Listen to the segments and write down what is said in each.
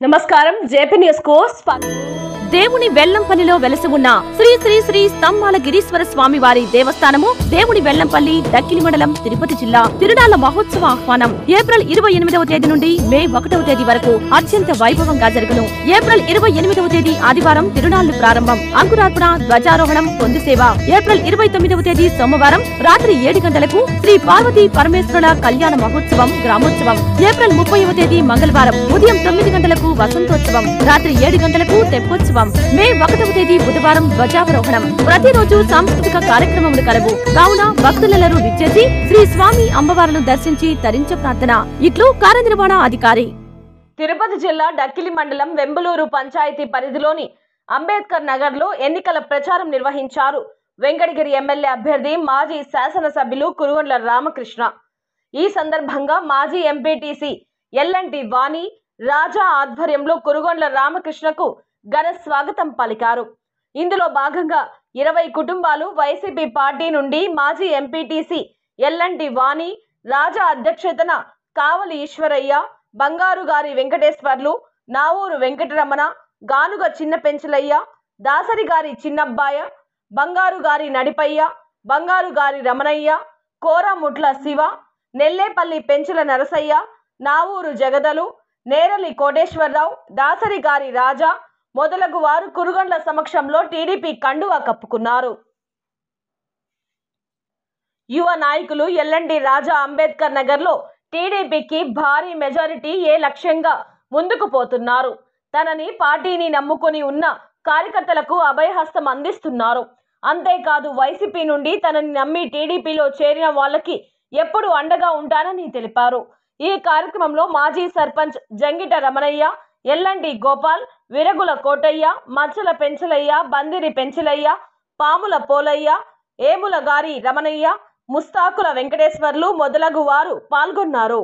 నమస్కారం JP news కు స్వాగతం. దేవుని వెల్లంపల్లిలో వెలసి ఉన్న శ్రీ శ్రీ శ్రీ స్తంభాల గిరీశ్వర స్వామి వారి దేవస్థానము దేవుని వెల్లంపల్లి దక్కిలి మండలం తిరుపతి జిల్లా తిరునాళ్ల మహోత్సవ ఆహ్వానం ఏప్రిల్ 28వ తేదీ నుండి మే 1వ తేదీ వరకు అత్యంత వైభవంగా జరుగును. ఏప్రిల్ 28వ తేదీ ఆదివారం తిరునాళ్లు ప్రారంభం, అంకురార్పణ, ధ్వజారోహణం, పొందు సేవ. ఏప్రిల్ 29వ తేదీ సోమవారం రాత్రి 7 గంటలకు శ్రీ పార్వతీ పరమేశ్వరుల కళ్యాణ మహోత్సవం గ్రామోత్సవం. ఏప్రిల్ 30వ తేదీ మంగళవారం ఉదయం 9 గంటలకు వసంతోత్సవం, రాత్రి 7 గంటలకు తెప్పోత్సవం. మే 1వ తేదీ బుధవారం ధ్వజారోహణం. ప్రతిరోజు సాంస్కృతిక కార్యక్రమములు కలవు కావున భక్తులెల్లరూ విచ్చేసి శ్రీ స్వామి అమ్మవారులను దర్శించి తరించ ప్రార్థన. ఇట్లు కార్యనిర్వహణ అధికారి. తిరుపతి జిల్లా డక్కిలి మండలం వెంబలూరు పంచాయతీ పరిధిలోని అంబేద్కర్ నగర్ లో ఎన్నికల ప్రచారం నిర్వహించారు వెంకటగిరి ఎమ్మెల్యే అభ్యర్థి మాజీ శాసనసభ్యులు కురుగొండ్ల రామకృష్ణ. ఈ సందర్భంగా మాజీ ఎంపీటీసీ ఎల్లంటి వాణి రాజా ఆధ్వర్యంలో కురుగొండ్ల రామకృష్ణకు ఘన స్వాగతం పలికారు. ఇందులో భాగంగా 20 కుటుంబాలు వైసీపీ పార్టీ నుండి మాజీ ఎంపీటీసీ ఎల్లంటి వాణి రాజా అధ్యక్షతన కావలి ఈశ్వరయ్య, బంగారు గారి వెంకటేశ్వర్లు, నావూరు వెంకటరమణ, గానుగ చిన్న పెంచలయ్య, దాసరి గారి చిన్నబ్బాయ, బంగారు గారి నడిపయ్య, బంగారు గారి రమణయ్య, కోరముట్ల శివ, నెల్లేపల్లి పెంచుల నరసయ్య, నావూరు జగదలు, నేరలి కోటేశ్వరరావు, దాసరి గారి రాజా మొదలగు వారు కురుగొండ్ల సమక్షంలో టీడీపీ కండువా కప్పుకున్నారు. యువ నాయకులు ఎల్లంటి రాజా అంబేద్కర్ నగర్ లో టీడీపీకి భారీ మెజారిటీ లక్ష్యంగా ముందుకు పోతున్నారు. తనని పార్టీని నమ్ముకొని ఉన్న కార్యకర్తలకు అభయహస్తం అందిస్తున్నారు. అంతేకాదు వైసీపీ నుండి తనని నమ్మి టీడీపీలో చేరిన వాళ్ళకి ఎప్పుడు అండగా ఉంటానని తెలిపారు. ఈ కార్యక్రమంలో మాజీ సర్పంచ్ జంగిట రమణయ్య, ఎల్లంటి గోపాల్, విరగుల కోటయ్య, మచ్చల పెంచలయ్య, బందిరి పెంచలయ్య, పాముల పోలయ్య, ఏముల గారి రమణయ్య, ముస్తాకుల వెంకటేశ్వర్లు మొదలగు వారు పాల్గొన్నారు.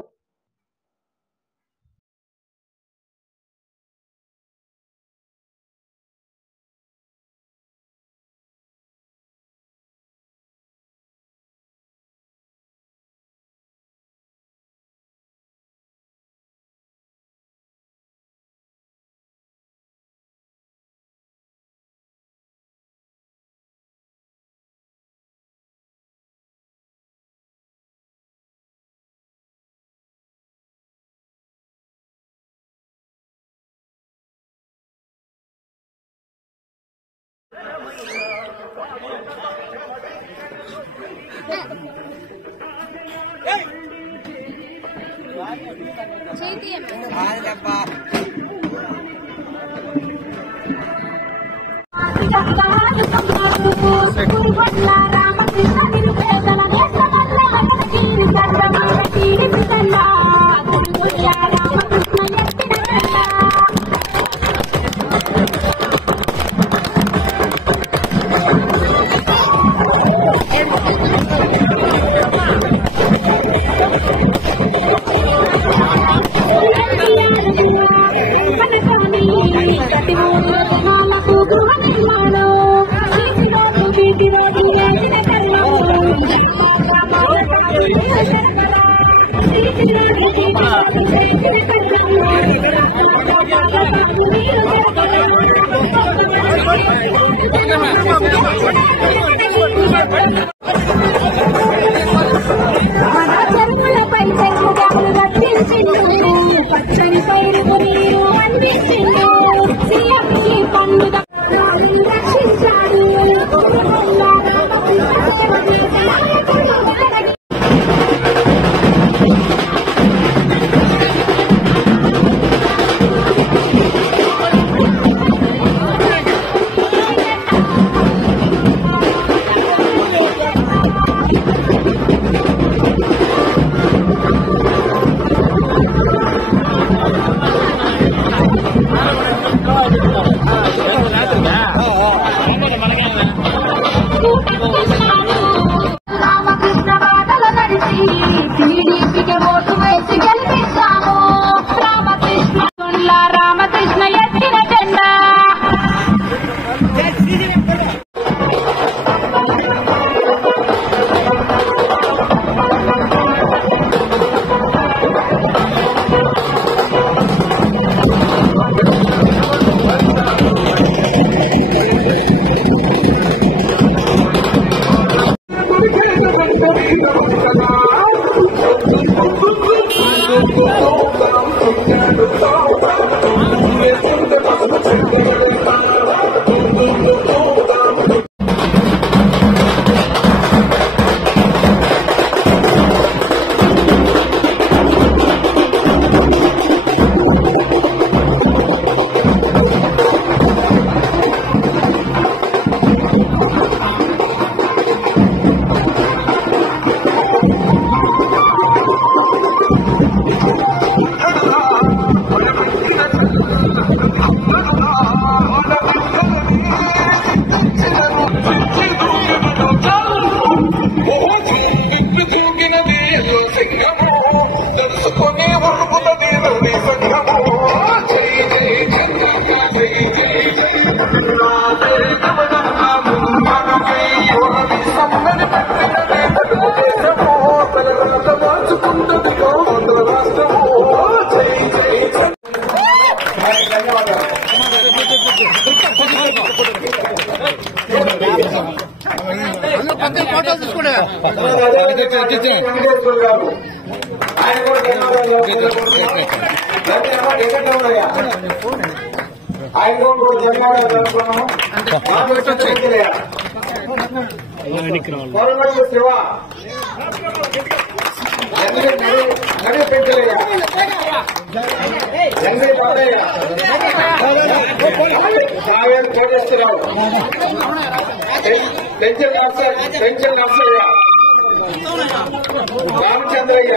రామచంద్రయ్య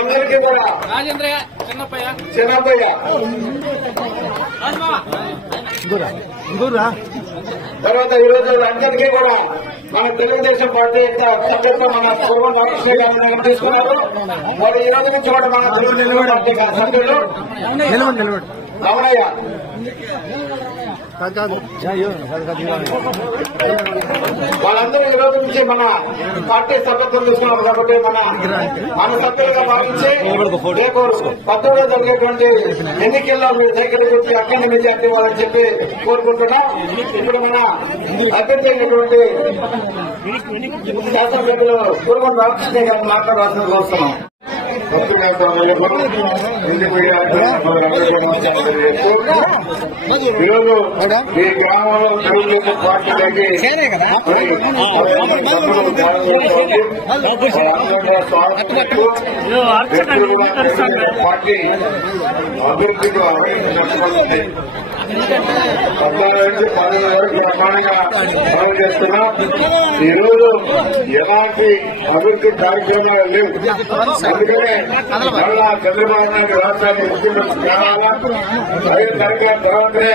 అందరికీ కూడా చిన్నప్పయ్య తర్వాత ఈ రోజు అందరికీ కూడా మన తెలుగుదేశం పార్టీ యొక్క సభ్యత్వం మన పూర్వం రామకృష్ణ గారిని తీసుకున్నారు. మరి ఈ రోజు నుంచి కూడా మన తెలుగుదేశం పార్టీ సభ్యులు రమణయ్య వాళ్ళందరూ ఈ రోజు నుంచి మన పార్టీ సభ్యత్వం తీసుకున్నారు కాబట్టి మన సభ్యులుగా భావించి రేపు 10వ జరిగేటువంటి ఎన్నికల్లో మీరు దగ్గర వచ్చి అక్కడ మెజార్టీ ఇవ్వాలని చెప్పి కోరుకుంటున్నాం. ఇప్పుడు మన అభ్యర్థి అయినటువంటి శాసనసభ్యులు కురుగొండ రామకృష్ణ గారిని మాట్లాడాల్సిన కోరుతున్నాం. ఈరోజు ఈ గ్రామంలో తెలుగుదేశం పార్టీలకి పార్టీ అభివృద్ధికి అభివృద్ధి 14 నుంచి 15 వరకు ప్రమాణంగా అమలు చేస్తున్నాం. ఈరోజు ఎలాంటి అభివృద్ధి కార్యక్రమాలు లేవు. అందుకనే మళ్ళా చంద్రబాబు నాయుడు రాష్ట్రాన్ని ముఖ్యమంత్రి కావాలా, అదే తర్వాతనే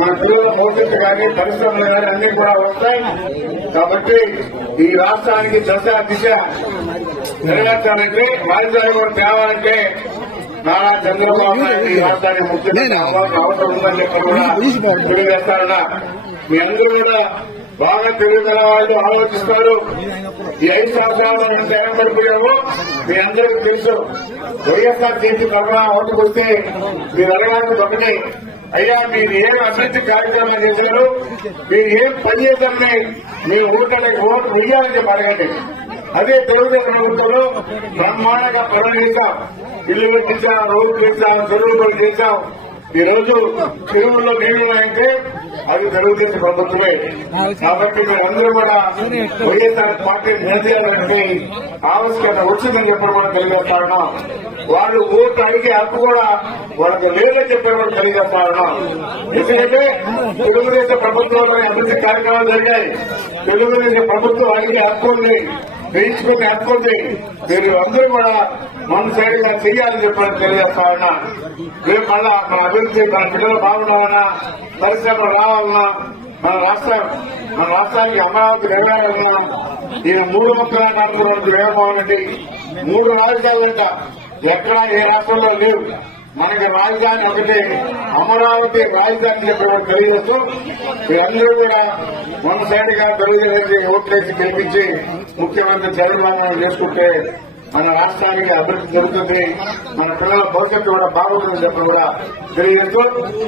మన పిల్లల భవిష్యత్తు కానీ పరిశ్రమలు కానీ అన్ని కూడా వస్తాయి. కాబట్టి ఈ రాష్ట్రానికి దిశ నెరవేర్చాలంటే రాజధాని కూడా తేవాలంటే నారా చంద్రబాబు నాయుడు ఈ రాష్ట్రానికి ముఖ్యమంత్రి అవసరం ఉందని చెప్పి కూడా తెలియజేస్తారన్నా. మీ అందరూ కూడా బాగా తెలియగల వాళ్ళు ఆలోచిస్తారు. ఈ 5 సంవత్సరాలు ఎంత ఏర్పడిపోయామో మీ అందరికీ తెలుసు. వైఎస్ఆర్ చేసి ప్రమాణం ఓటుకు వస్తే మీరు అడగాల్సింది ఒకటి, అయ్యా మీరు ఏం అభివృద్ధి కార్యక్రమం చేశారు, మీరు ఏం పని చేశారని మీరు ఓటు వెయ్యాలని చెప్పి అడగండి. అదే తెలుగుదేశం ప్రభుత్వంలో బ్రహ్మాండంగా పనులు చేశాం, ఇల్లు పెట్టించాం, రోడ్లు వేసాం, చెరువులు కూడా చేశాం. ఈ రోజు చెరువుల్లో నీళ్లు అంటే అది తెలుగుదేశం ప్రభుత్వమే. కాబట్టి మీరందరూ కూడా వైఎస్ఆర్ పార్టీ నిలదీయాలంటే ఆవశ్యకత వచ్చిందని చెప్పడం కూడా తెలియజేస్తారన్నాం. వాళ్ళు ఓటు అడిగే హక్కు కూడా వాళ్ళకి లేదని చెప్పడం కూడా తెలియజేస్తారన్నాం. ఎందుకంటే తెలుగుదేశం ప్రభుత్వంలోనే అభివృద్ధి కార్యక్రమాలు జరిగాయి. తెలుగుదేశం ప్రభుత్వం అడిగే హక్కు ఉంది, వేయించుకునే హక్కు ఉంది. మీరు అందరూ కూడా మన సైడ్గా చెయ్యాలని చెప్పని తెలియజేస్తామన్నా. మేము మళ్ళా మన అభివృద్ధి మన పిల్లలు బాగుండాలన్నా, పరిశ్రమలు రావాలన్నా, మన రాష్ట్రానికి అమరావతి నెరవేరాలన్నా, ఈయన 3 ముక్కల 4 జగన్మోహన్ రెడ్డి 3 రాజధానులంట ఎక్కడా ఏ రాష్ట్రంలో లేవు. మనకి రాజధాని ఒకటి, అమరావతి రాజధాని చెప్పి తెలియజేస్తూ మీరందరూ కూడా మన సైడ్గా తెలుగుదేశం ఓట్లేసి గెలిపించి ముఖ్యమంత్రి జగన్మోహన్ చేసుకుంటే మన రాష్ట్రానికి అభివృద్ధి జరుగుతుంది, మన పిల్లల భవిష్యత్తు కూడా బాగుంటుంది చెప్పి కూడా తెలియజేస్తూ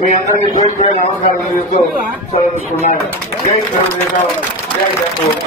మీ అందరికీ జోషి నమస్కారం తెలియజేస్తూ చదువుతున్నాను. జై తెలుగుదేశం, జై జగన్.